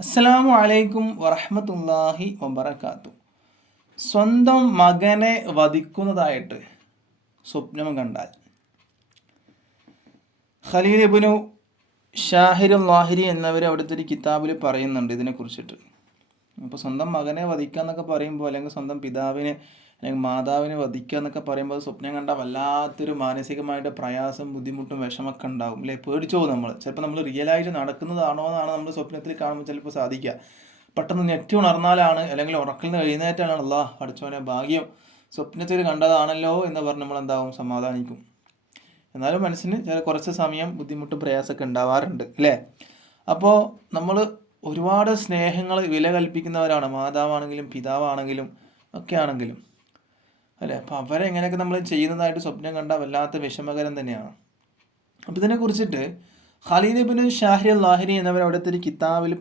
അസ്സലാമു അലൈക്കും വറഹ്മത്തുള്ളാഹി വബറകാതുഹു. സ്വന്തം മകനെ വധിക്കുന്നതായിട്ട് സ്വപ്നം കണ്ടാൽ. ഖലീൽ ഇബ്നു ഷാഹിർ ലാഹിരി എന്നവർ അവിടുത്തെ ഒരു കിതാബിൽ പറയുന്നുണ്ട് ഇതിനെക്കുറിച്ചിട്ട്. അപ്പോൾ സ്വന്തം മകനെ വധിക്കുക എന്നൊക്കെ പറയുമ്പോൾ, അല്ലെങ്കിൽ സ്വന്തം പിതാവിനെ അല്ലെങ്കിൽ മാതാവിനെ വധിക്കുക എന്നൊക്കെ പറയുമ്പോൾ സ്വപ്നം കണ്ടാൽ വല്ലാത്തൊരു മാനസികമായിട്ട് പ്രയാസം, ബുദ്ധിമുട്ടും വിഷമൊക്കെ ഉണ്ടാവും അല്ലേ? പേടിച്ചു പോകും നമ്മൾ. ചിലപ്പോൾ നമ്മൾ റിയലായിട്ട് നടക്കുന്നതാണോ എന്നാണ് നമ്മൾ സ്വപ്നത്തിൽ കാണുമ്പോൾ ചിലപ്പോൾ സാധിക്കുക. പെട്ടെന്ന് ഞെട്ടി ഉണർന്നാലാണ്, അല്ലെങ്കിൽ ഉറക്കിൽ നിന്ന് എഴുന്നേറ്റാണ് അല്ലാഹ് പഠിച്ചവനെ ഭാഗ്യം സ്വപ്നത്തിൽ കണ്ടതാണല്ലോ എന്ന് പറഞ്ഞ് നമ്മളെന്താവും, സമാധാനിക്കും. എന്നാലും മനസ്സിന് കുറച്ച് സമയം ബുദ്ധിമുട്ടും പ്രയാസമൊക്കെ ഉണ്ടാവാറുണ്ട് അല്ലേ? അപ്പോൾ നമ്മൾ ഒരുപാട് സ്നേഹങ്ങൾ വില കൽപ്പിക്കുന്നവരാണ്, മാതാവാണെങ്കിലും പിതാവാണെങ്കിലും ഒക്കെ ആണെങ്കിലും അല്ലേ? അപ്പോൾ അവരെ എങ്ങനെയൊക്കെ നമ്മൾ ചെയ്യുന്നതായിട്ട് സ്വപ്നം കണ്ടാൽ വല്ലാത്ത വിഷമകരം തന്നെയാണ്. അപ്പോൾ ഇതിനെക്കുറിച്ചിട്ട് ഖലീൽ ഇബ്നു ഷാഹിർ ലാഹിരി എന്നവർ അവിടുത്തെ ഒരു കിതാബിൽ